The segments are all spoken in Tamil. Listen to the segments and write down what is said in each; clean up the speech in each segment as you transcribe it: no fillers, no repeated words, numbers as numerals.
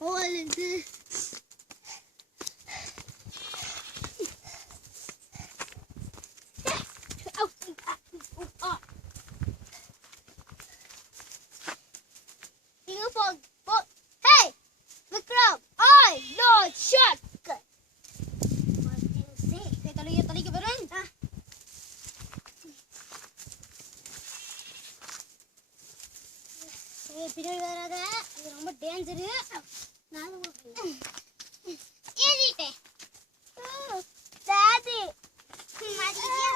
hole இருக்கு. Hey, Vikram, I know shortcut. What do you say? தலிக்கு வரும். பின்னாடி வராத, இது ரொம்ப டேஞ்சரு. நானும் ஏறிட்டேன். டாடி மாட்டிக்கிட்டியா?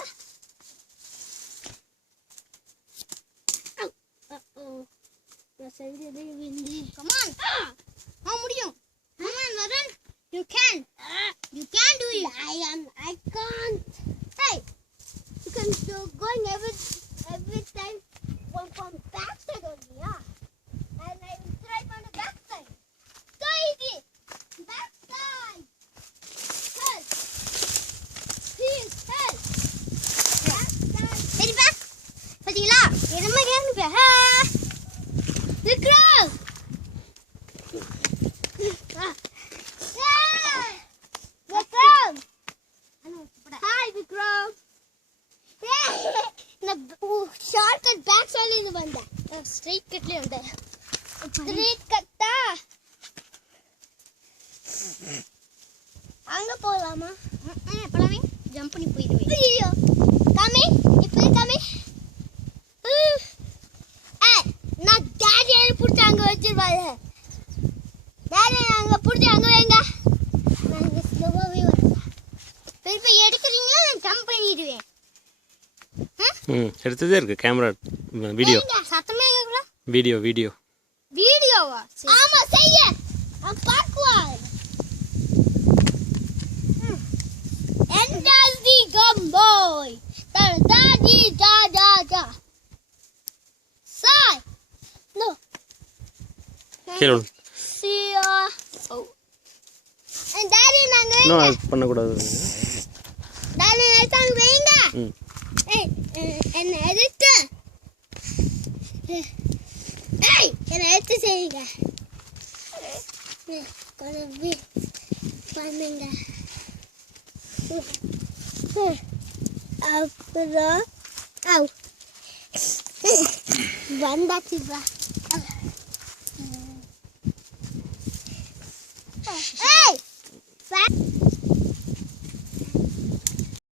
நான் செஞ்சதே விந்தி. Come on. முடியும். Come on, Varun. You can. You can do it. I can't. Hey, you can still going every time from back side only, yeah. And I will try from the back side. So easy. Back side. Help. Please help. Back side. Hey, back. பாத்தீங்களா? என்னமா கேக்குது? Vikram. Vikram. Hi, Vikram. Shortcut back side இருந்து வந்தேன். Straight cutல வந்தேன். Straight cutா? அங்க போலாமா? போலாமே. ஜம்ப் பண்ணி போயிடுவேன். ஐயோ. காமி, இப்போ காமி. நான் டாடி புடிச்சு அங்க வச்சிருவாங்க. டாடி அங்க புடிச்சு அங்க வைங்க. நான் ஸ்லோவாவே வரேன். இப்போ எடுக்கறீங்களா நான் ஜம்ப் பண்ணிடுவேன். எடுத்ததே இருக்கு கேமரா வீடியோ. சத்தமே கேக்குதா? வீடியோவா? ஆமா செய்ய. நான் பாக்குவேன். Enter the gumboy. Da. Sai. No. கீழ. See ya. Oh. And daddy நாங்க நோ பண்ண கூடாது. daddy நான் வைங்க. என்ன எடிட்டு. என்ன எடிட்டு செய்யுங்க. கொலவி பண்ணுங்க. அப்புறம் வந்தாச்சு வா.